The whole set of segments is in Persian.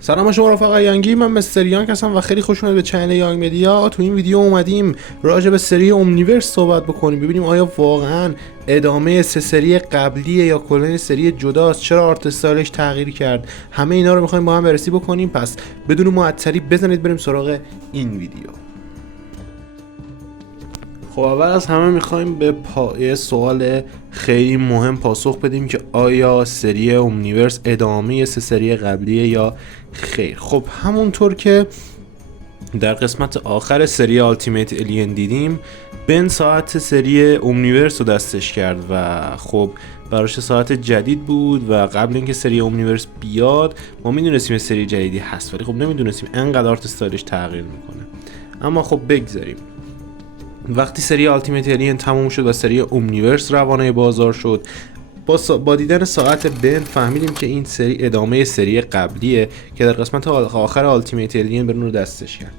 سلام شما رفقا یانگی، من مستر یانگ هستم و خیلی خوش اومدید به چنل یانگ مدیا. تو این ویدیو اومدیم راجع به سری اومنیورس صحبت بکنیم، ببینیم آیا واقعا ادامه سه سری قبلیه یا کلا سری جداست، چرا آرت استایلش تغییر کرد. همه اینا رو میخوایم با هم بررسی بکنیم. پس بدون معطلی بزنید بریم سراغ این ویدیو. خب اول از همه میخوایم به یه سوال خیلی مهم پاسخ بدیم که آیا سری اومنیورس ادامه سه سری قبلیه یا خیر. خب همونطور که در قسمت آخر سری التیمیت الین دیدیم، بن ساعت سری اومنیورس رو دستش کرد و خب براش ساعت جدید بود و قبل اینکه سری اومنیورس بیاد ما میدونستیم سری جدیدی هست، ولی خب نمیدونستیم انقدر آرت استایلش تغییر میکنه. اما خب بگذاریم. وقتی سری التیمیت الین تموم شد و سری اومنیورس روانه بازار شد، با دیدن ساعت بن فهمیدیم که این سری ادامه سری قبلیه که در قسمت آخر التیمیت الین برون رو دستش کرد.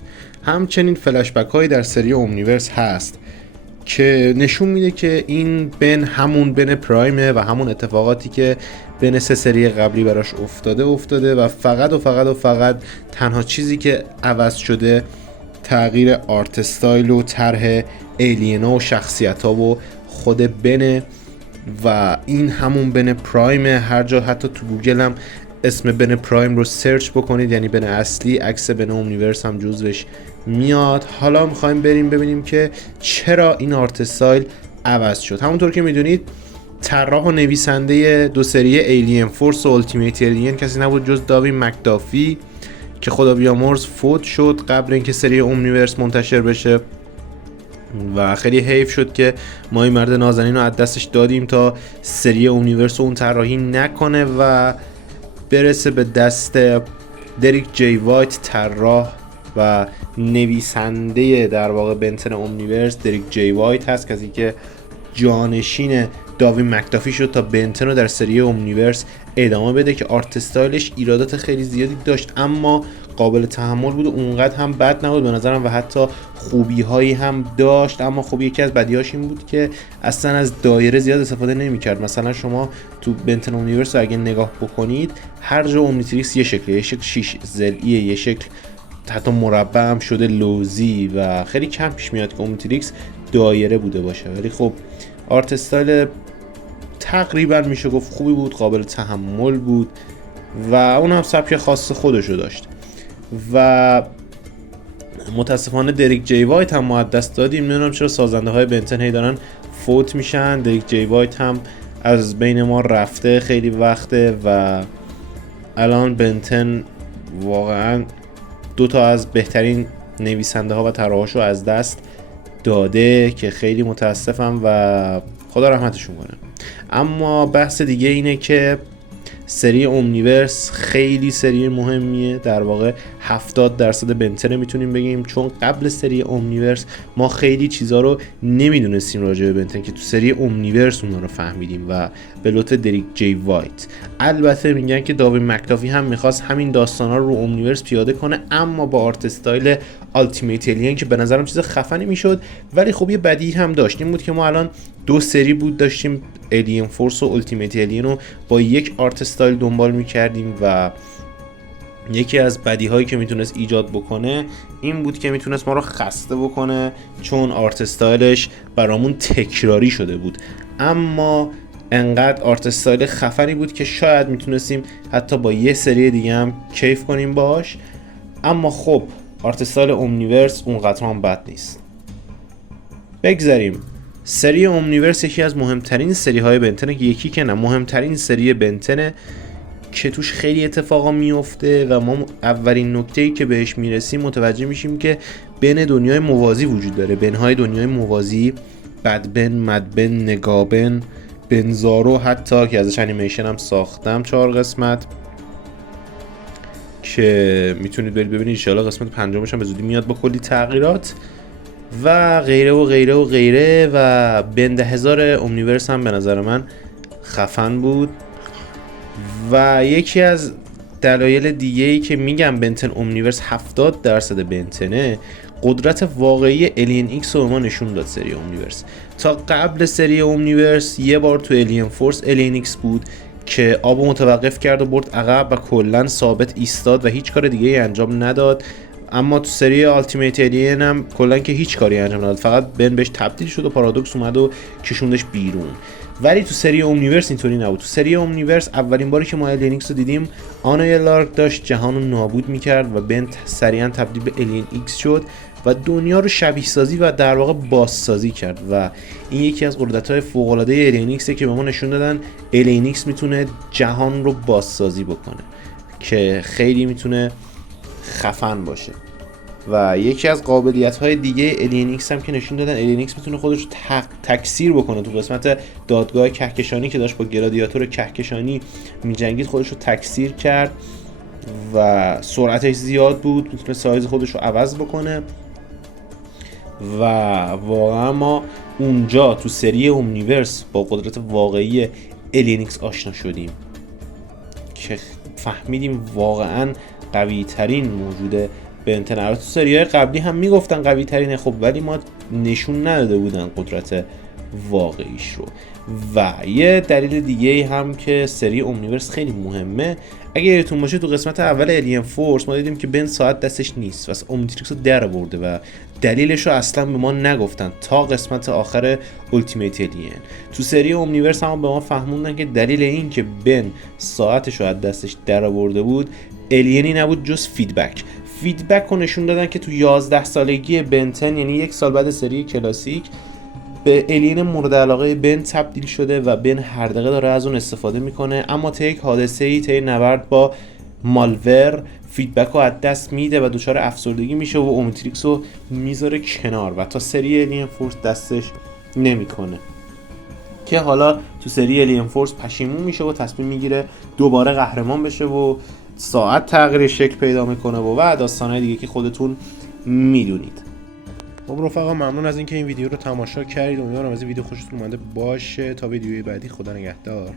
همچنین فلش بک هایی در سری اومنیورس هست که نشون میده که این بن همون بن پرایمه و همون اتفاقاتی که بین سه سری قبلی براش افتاده و فقط تنها چیزی که عوض شده تغییر آرت استایل و طرح الینا و شخصیت ها و خود بنه و این همون بن پرایم. هر جا حتی تو گوگل هم اسم بن پرایم رو سرچ بکنید، یعنی بن اصلی، عکس بن اومنیورس هم جزوش میاد. حالا میخوایم بریم ببینیم که چرا این آرت استایل عوض شد. همونطور که میدونید طراح و نویسنده دو سری ایلین فورس و التیمیت الین کسی نبود جز داوین مکدافی که خدا بیامرز فوت شد قبل اینکه سری اومنیورس منتشر بشه و خیلی حیف شد که ما این مرد نازنین رو از دستش دادیم تا سری اومنیورس رو اون طراحی نکنه و برسه به دست دریک جی وایت، طراح و نویسنده در واقع بنتن اومنیورس. دریک جی وایت هست کسی که جانشین داوین مکدافی شد تا بنتن رو در سری اومنیورس ادامه بده که آرت استایلش ایرادات خیلی زیادی داشت اما قابل تحمل بود و اونقدر هم بد نبود به نظرم و حتی خوبی هایی هم داشت. اما خب یکی از بدیهاش این بود که اصلا از دایره زیاد استفاده نمی‌کرد. مثلا شما تو بنتن اومنیورس رو اگه نگاه بکنید هر جا اومنیتریکس یه شکله، یه شکل 6 ضلعیه، یه شکل حتی مربع هم شده لوزی و خیلی کم پیش میاد که اومنیتریکس دایره بوده باشه. ولی خب آرت استایل تقریبا میشه گفت خوبی بود، قابل تحمل بود و اون هم سبک خاص خودشو داشت و متاسفانه دریک جی وایت هم ما از دست دادیم. نمیدونم چرا سازنده های بنتن هی دارن فوت میشن. دریک جی وایت هم از بین ما رفته خیلی وقته و الان بنتن واقعا دو تا از بهترین نویسنده ها و طراحاشو از دست داده که خیلی متاسفم و خدا رحمتشون کنه. اما بحث دیگه اینه که سری اومنیورس خیلی سری مهمیه، در واقع 70% بنتن میتونیم بگیم، چون قبل سری اومنیورس ما خیلی چیزا رو نمیدونستیم راجع به بنتن که تو سری اومنیورس اونا رو فهمیدیم و به لطف دریک جی وایت. البته میگن که داوین مکدافی هم میخواست همین داستانا رو اومنیورس پیاده کنه اما با آرت استایل التیمیت الین که به نظرم چیز خفنی میشد، ولی خب یه بدی هم داشت. این بود که ما الان دو سری بود داشتیم، الین فورس و التیمیت الین رو با یک آرت استایل دنبال میکردیم و یکی از بدی هایی که میتونست ایجاد بکنه این بود که میتونست ما رو خسته بکنه چون آرت استایلش برامون تکراری شده بود. اما انقدر آرت استایل خفنی بود که شاید میتونستیم حتی با یه سری دیگه هم کیف کنیم باش. اما خب آرت استایل اومنیورس اونقدر هم بد نیست. بگذاریم. سری اومنیورس یکی از مهمترین سری های بنتنه، یکی که نه مهمترین سری بنتنه که توش خیلی اتفاقا میفته و ما اولین نکته‌ای که بهش میرسیم متوجه میشیم که بین دنیای موازی وجود داره. بنهای دنیای موازی، بدبن، مدبن، نگابن، بنزارو، حتی که ازش انیمیشن هم ساختم 4 قسمت که میتونید برید ببینید. انشاءالله قسمت 5مش هم به زودی میاد با کلی تغییرات و غیره و غیره و غیره. و بند 1000 اومنیورس هم به نظر من خفن بود و یکی از دلایل دیگه‌ای که میگم بنتن اومنیورس 70% بنتنه، قدرت واقعی الین ایکس رو ما نشون داد سری اومنیورس. تا قبل سری اومنیورس یه بار تو الین فورس الین ایکس بود که آبو متوقف کرد و برد عقب و کلا ثابت ایستاد و هیچ کار دیگه ای انجام نداد. اما تو سری التیمیت الین هم کلا که هیچ کاری انجام نداد، فقط بن بهش تبدیل شد و پارادوکس اومد و کشوندش بیرون. ولی تو سری اومنیورس اینطوری نبود. تو سری اومنیورس اولین باری که ما الینکس رو دیدیم، آنای لارک داشت جهان رو نابود میکرد و بن سریعا تبدیل به الین ایکس شد و دنیا رو شبیه سازی و در واقع بازسازی کرد و این یکی از قدرت‌های فوق‌العاده الینکسه که به ما نشون دادن الینکس میتونه جهان رو بازسازی بکنه که خیلی میتونه خفن باشه. و یکی از قابلیت‌های دیگه الینکس هم که نشون دادن الینکس میتونه خودش رو تکثیر بکنه. تو قسمت دادگاه کهکشانی که داشت با گلادیاتور کهکشانی میجنگید خودش رو تکثیر کرد و سرعتش زیاد بود، میتونه سایز خودش رو عوض بکنه و واقعا ما اونجا تو سری اومنیورس با قدرت واقعی الینکس آشنا شدیم که فهمیدیم واقعا قوی ترین موجود بنتن. البته تو سری‌های قبلی هم میگفتن قوی ترینه، خب ولی ما نشون نداده بودن قدرت واقعیش رو. و یه دلیل دیگه هم که سری اومنیورس خیلی مهمه، اگه یادتون باشه تو قسمت اول الین فورس ما دیدیم که بن ساعت دستش نیست و اومنیتریکس رو در برده و دلیلش رو اصلا به ما نگفتن تا قسمت آخر التیمیت الین. تو سری اومنیورس هم به ما فهموندن که دلیل این که بن ساعتش رو از دستش در برده بود الینی نبود جز فیدبک رو نشون دادن که تو 11 سالگی بنتن، یعنی 1 سال بعد سری کلاسیک، به الین مورد علاقه بن تبدیل شده و بن هر دقیقه داره از اون استفاده میکنه. اما طی یک حادثه‌ای، طی نبرد با مالور، فیدبک رو از دست میده و دچار افسردگی میشه و اومنیتریکس رو میذاره کنار و تا سری الین فورس دستش نمیکنه که حالا تو سری الین فورس پشیمون میشه و تصمیم میگیره دوباره قهرمان بشه و ساعت تغییر شکل پیدا میکنه و داستانهای دیگه که خودتون میدونید. خب رفقا، ممنون از اینکه این ویدیو رو تماشا کردید. امیدوارم از این ویدیو خوشتون اومده باشه. تا ویدیوی بعدی، خدا نگهدار.